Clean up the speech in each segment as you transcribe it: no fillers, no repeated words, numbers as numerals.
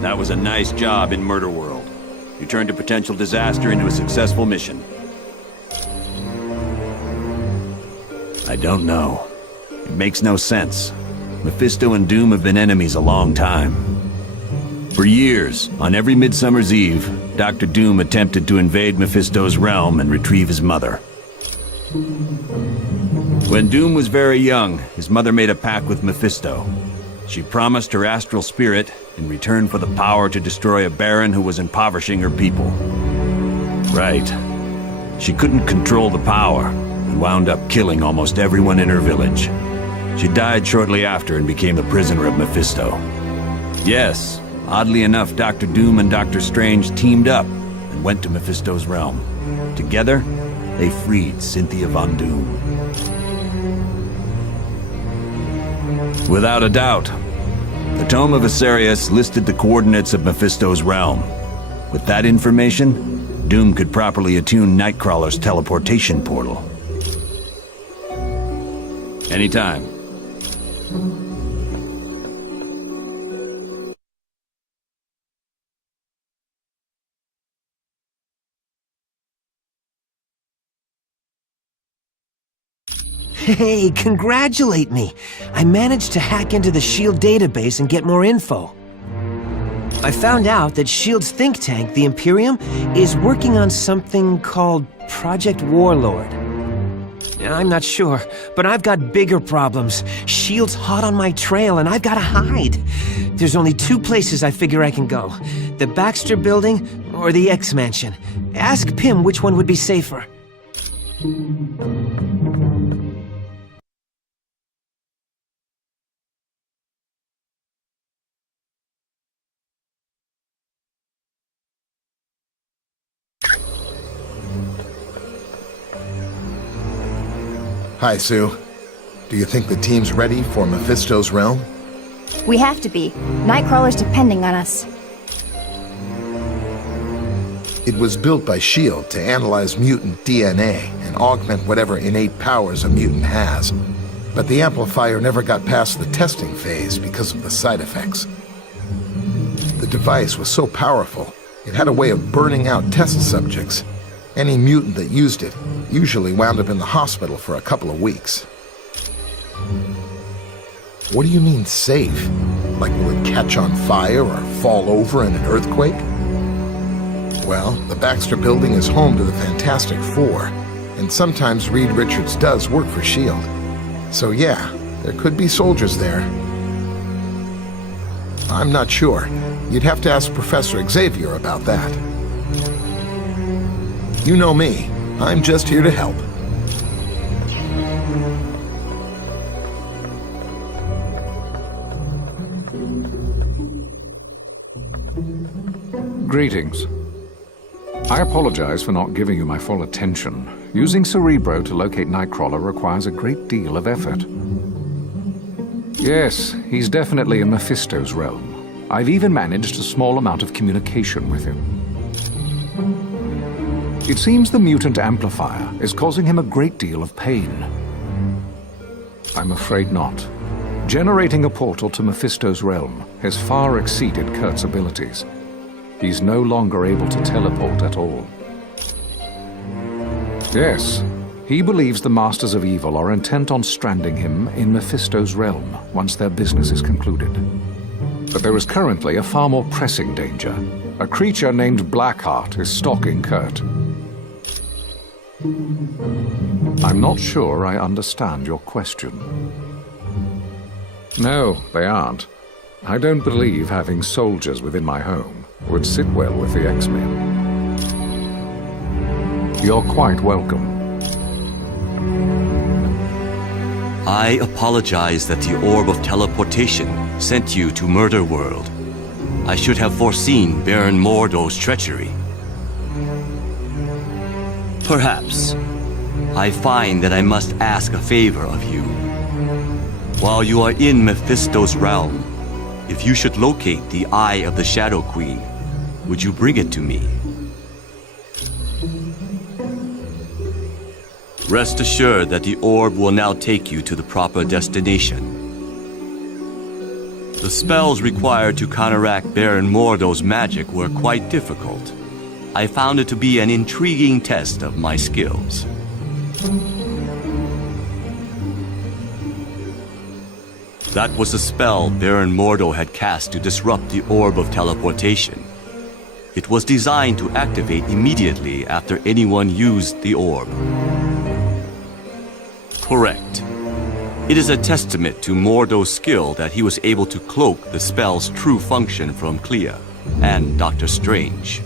That was a nice job in Murder World. You turned a potential disaster into a successful mission. I don't know. It makes no sense. Mephisto and Doom have been enemies a long time. For years, on every Midsummer's Eve, Dr. Doom attempted to invade Mephisto's realm and retrieve his mother. When Doom was very young, his mother made a pact with Mephisto. She promised her astral spirit in return for the power to destroy a baron who was impoverishing her people. Right. She couldn't control the power, and wound up killing almost everyone in her village. She died shortly after and became the prisoner of Mephisto. Yes, oddly enough, Dr. Doom and Dr. Strange teamed up and went to Mephisto's realm. Together, they freed Cynthia Von Doom. Without a doubt, the Tome of Asarius listed the coordinates of Mephisto's realm. With that information, Doom could properly attune Nightcrawler's teleportation portal. Anytime. Hey, congratulate me! I managed to hack into the S.H.I.E.L.D. database and get more info. I found out that S.H.I.E.L.D.'s think tank, the Imperium, is working on something called Project Warlord. I'm not sure, but I've got bigger problems. S.H.I.E.L.D's hot on my trail and I've gotta hide. There's only two places I figure I can go. The Baxter Building or the X-Mansion. Ask Pym which one would be safer. Hi, Sue. Do you think the team's ready for Mephisto's realm? We have to be. Nightcrawler's depending on us. It was built by S.H.I.E.L.D. to analyze mutant DNA and augment whatever innate powers a mutant has. But the amplifier never got past the testing phase because of the side effects. The device was so powerful, it had a way of burning out test subjects. Any mutant that used it usually wound up in the hospital for a couple of weeks. What do you mean safe? Like will it catch on fire or fall over in an earthquake? Well, the Baxter Building is home to the Fantastic Four, and sometimes Reed Richards does work for S.H.I.E.L.D. So yeah, there could be soldiers there. I'm not sure. You'd have to ask Professor Xavier about that. You know me. I'm just here to help. Greetings. I apologize for not giving you my full attention. Using Cerebro to locate Nightcrawler requires a great deal of effort. Yes, he's definitely in Mephisto's realm. I've even managed a small amount of communication with him. It seems the mutant amplifier is causing him a great deal of pain. I'm afraid not. Generating a portal to Mephisto's realm has far exceeded Kurt's abilities. He's no longer able to teleport at all. Yes, he believes the Masters of Evil are intent on stranding him in Mephisto's realm once their business is concluded. But there is currently a far more pressing danger. A creature named Blackheart is stalking Kurt. I'm not sure I understand your question. No, they aren't. I don't believe having soldiers within my home would sit well with the X-Men. You're quite welcome. I apologize that the Orb of Teleportation sent you to Murder World. I should have foreseen Baron Mordo's treachery. Perhaps. I find that I must ask a favor of you. While you are in Mephisto's realm, if you should locate the Eye of the Shadow Queen, would you bring it to me? Rest assured that the orb will now take you to the proper destination. The spells required to counteract Baron Mordo's magic were quite difficult. I found it to be an intriguing test of my skills. That was the spell Baron Mordo had cast to disrupt the Orb of Teleportation. It was designed to activate immediately after anyone used the orb. Correct. It is a testament to Mordo's skill that he was able to cloak the spell's true function from Clea and Dr. Strange.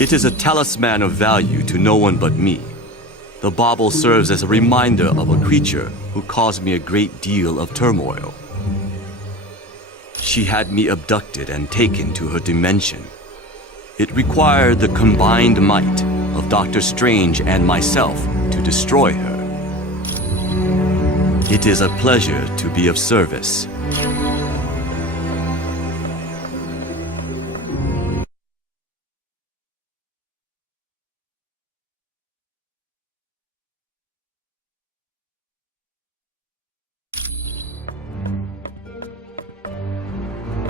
It is a talisman of value to no one but me. The bauble serves as a reminder of a creature who caused me a great deal of turmoil. She had me abducted and taken to her dimension. It required the combined might of Dr. Strange and myself to destroy her. It is a pleasure to be of service.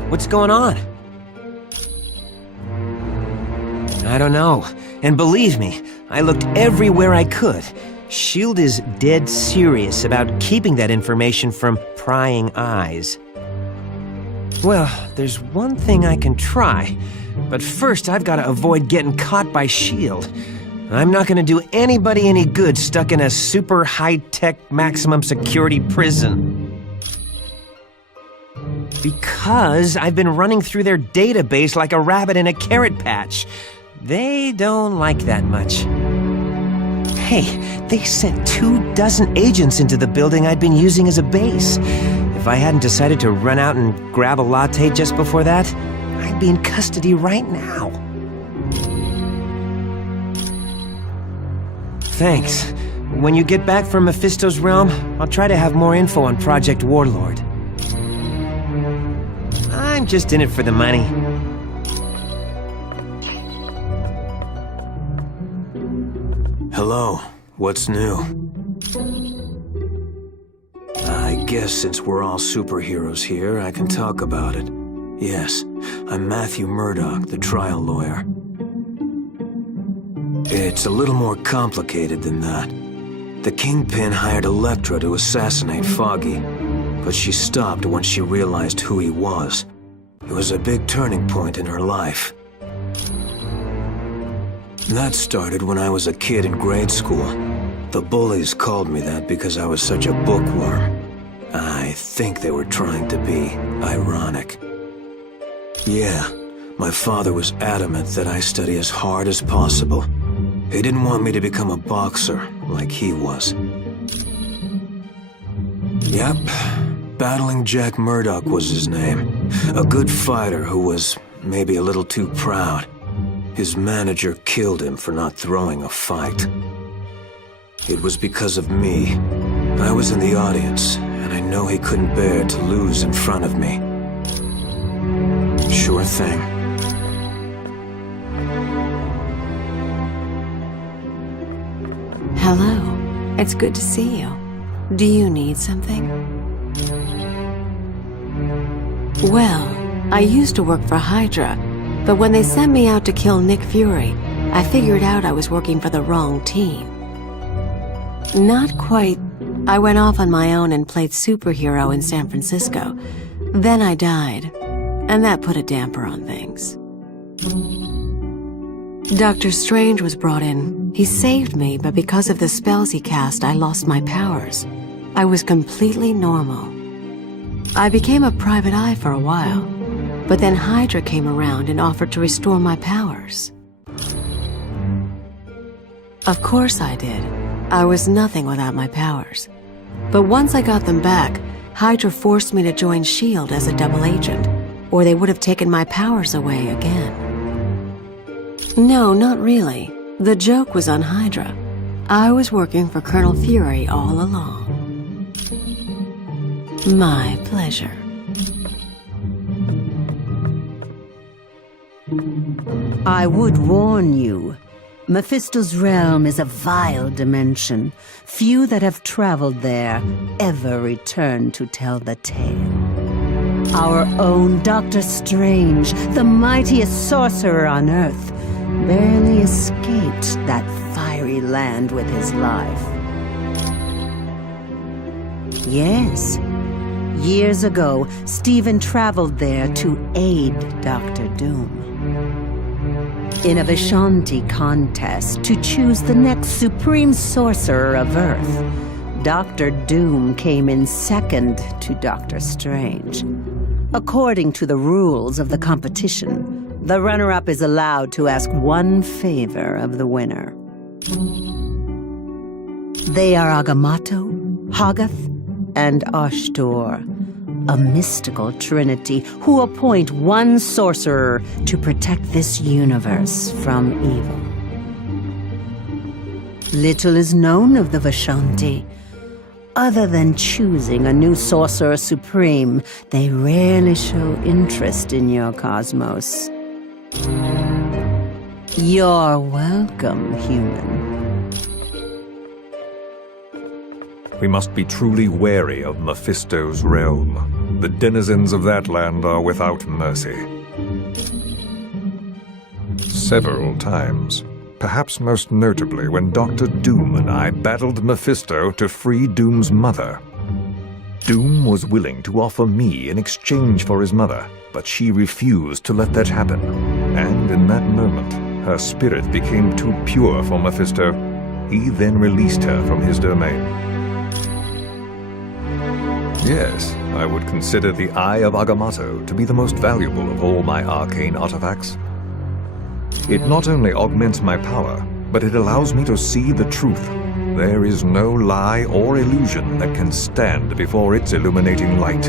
What's going on? I don't know. And believe me, I looked everywhere I could. S.H.I.E.L.D. is dead serious about keeping that information from prying eyes. Well, there's one thing I can try. But first, I've got to avoid getting caught by S.H.I.E.L.D. I'm not going to do anybody any good stuck in a super high-tech maximum security prison. Because I've been running through their database like a rabbit in a carrot patch. They don't like that much. Hey, they sent 24 agents into the building I'd been using as a base. If I hadn't decided to run out and grab a latte just before that, I'd be in custody right now. Thanks. When you get back from Mephisto's realm, I'll try to have more info on Project Warlord. I'm just in it for the money. Hello, what's new? I guess since we're all superheroes here, I can talk about it. Yes, I'm Matthew Murdoch, the trial lawyer. It's a little more complicated than that. The Kingpin hired Elektra to assassinate Foggy, but she stopped once she realized who he was. It was a big turning point in her life. That started when I was a kid in grade school. The bullies called me that because I was such a bookworm. I think they were trying to be ironic. Yeah, my father was adamant that I study as hard as possible. He didn't want me to become a boxer like he was. Yep. Battling Jack Murdoch was his name. A good fighter who was maybe a little too proud. His manager killed him for not throwing a fight. It was because of me. I was in the audience, and I know he couldn't bear to lose in front of me. Sure thing. Hello. It's good to see you. Do you need something? Well, I used to work for Hydra, but when they sent me out to kill Nick Fury, I figured out I was working for the wrong team. Not quite. I went off on my own and played superhero in San Francisco. Then I died, and that put a damper on things. Dr. Strange was brought in. He saved me, but because of the spells he cast, I lost my powers. I was completely normal. I became a private eye for a while, but then Hydra came around and offered to restore my powers. Of course I did. I was nothing without my powers. But once I got them back, Hydra forced me to join S.H.I.E.L.D. as a double agent, or they would have taken my powers away again. No, not really. The joke was on Hydra. I was working for Colonel Fury all along. My pleasure. I would warn you, Mephisto's realm is a vile dimension. Few that have traveled there ever return to tell the tale. Our own Dr. Strange, the mightiest sorcerer on Earth, barely escaped that fiery land with his life. Yes. Years ago, Stephen traveled there to aid Dr. Doom. In a Vishanti contest to choose the next supreme sorcerer of Earth, Dr. Doom came in second to Dr. Strange. According to the rules of the competition, the runner-up is allowed to ask one favor of the winner. They are Agamotto, Hoggoth, and Ashtor, a mystical trinity who appoint one sorcerer to protect this universe from evil. Little is known of the Vishanti. Other than choosing a new sorcerer supreme, they rarely show interest in your cosmos. You're welcome, human. We must be truly wary of Mephisto's realm. The denizens of that land are without mercy. Several times, perhaps most notably when Dr. Doom and I battled Mephisto to free Doom's mother. Doom was willing to offer me in exchange for his mother, but she refused to let that happen. And in that moment, her spirit became too pure for Mephisto. He then released her from his domain. Yes, I would consider the Eye of Agamotto to be the most valuable of all my arcane artifacts. It not only augments my power, but it allows me to see the truth. There is no lie or illusion that can stand before its illuminating light.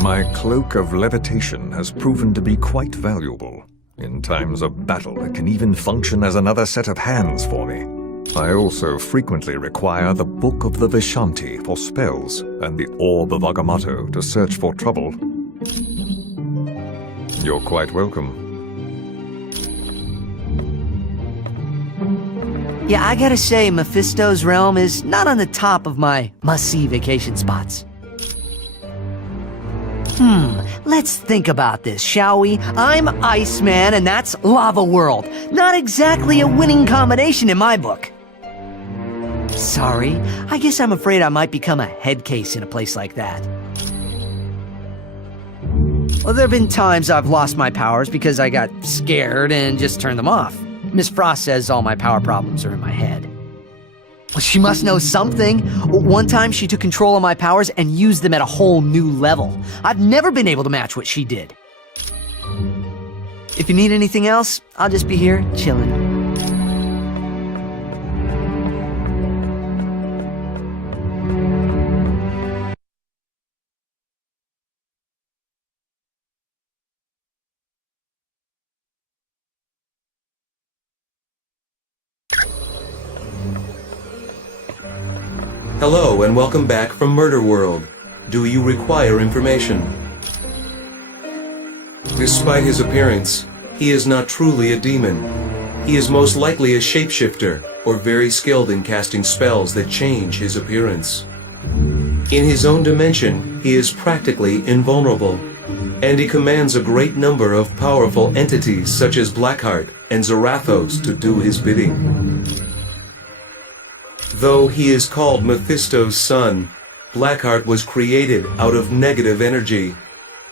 My cloak of levitation has proven to be quite valuable. In times of battle, it can even function as another set of hands for me. I also frequently require the Book of the Vishanti for spells and the Orb of Agamotto to search for trouble. You're quite welcome. Yeah, I gotta say, Mephisto's realm is not on the top of my must-see vacation spots. Let's think about this, shall we? I'm Iceman, and that's Lava World. Not exactly a winning combination in my book. Sorry, I guess I'm afraid I might become a head case in a place like that. Well, there have been times I've lost my powers because I got scared and just turned them off. Miss Frost says all my power problems are in my head. Well, she must know something. One time she took control of my powers and used them at a whole new level. I've never been able to match what she did. If you need anything else, I'll just be here chilling. Hello and welcome back from Murder World. Do you require information? Despite his appearance, he is not truly a demon. He is most likely a shapeshifter, or very skilled in casting spells that change his appearance. In his own dimension, he is practically invulnerable, and he commands a great number of powerful entities such as Blackheart and Zarathos to do his bidding. Though he is called Mephisto's son, Blackheart was created out of negative energy.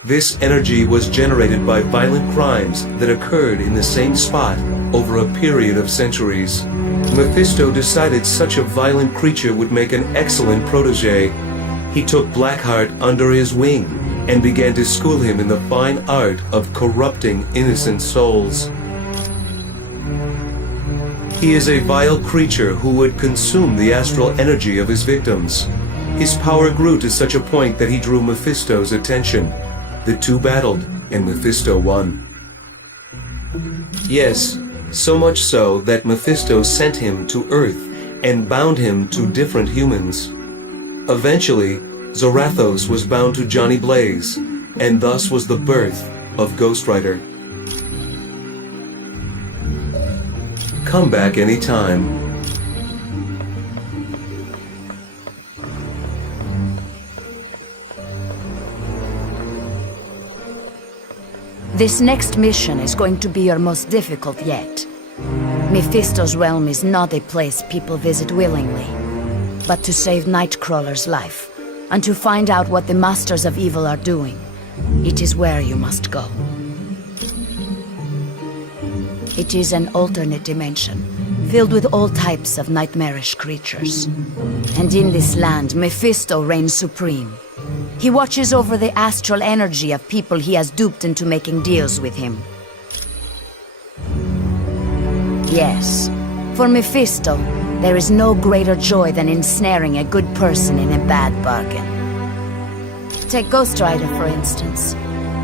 This energy was generated by violent crimes that occurred in the same spot over a period of centuries. Mephisto decided such a violent creature would make an excellent protege. He took Blackheart under his wing and began to school him in the fine art of corrupting innocent souls. He is a vile creature who would consume the astral energy of his victims. His power grew to such a point that he drew Mephisto's attention. The two battled, and Mephisto won. Yes, so much so that Mephisto sent him to Earth and bound him to different humans. Eventually, Zarathos was bound to Johnny Blaze, and thus was the birth of Ghost Rider. come back anytime. This next mission is going to be your most difficult yet. Mephisto's realm is not a place people visit willingly, but to save Nightcrawler's life, and to find out what the Masters of Evil are doing, it is where you must go. It is an alternate dimension, filled with all types of nightmarish creatures. And in this land, Mephisto reigns supreme. He watches over the astral energy of people he has duped into making deals with him. Yes, for Mephisto, there is no greater joy than ensnaring a good person in a bad bargain. Take Ghost Rider, for instance.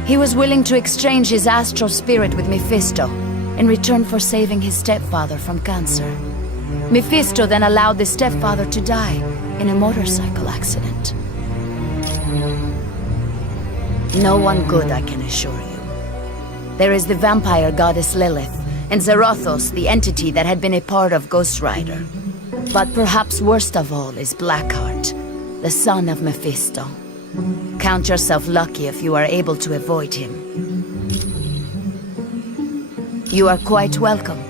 He was willing to exchange his astral spirit with Mephisto in return for saving his stepfather from cancer. Mephisto then allowed the stepfather to die in a motorcycle accident. No one good, I can assure you. There is the vampire goddess Lilith, and Zarathos, the entity that had been a part of Ghost Rider. But perhaps worst of all is Blackheart, the son of Mephisto. Count yourself lucky if you are able to avoid him. You are quite welcome.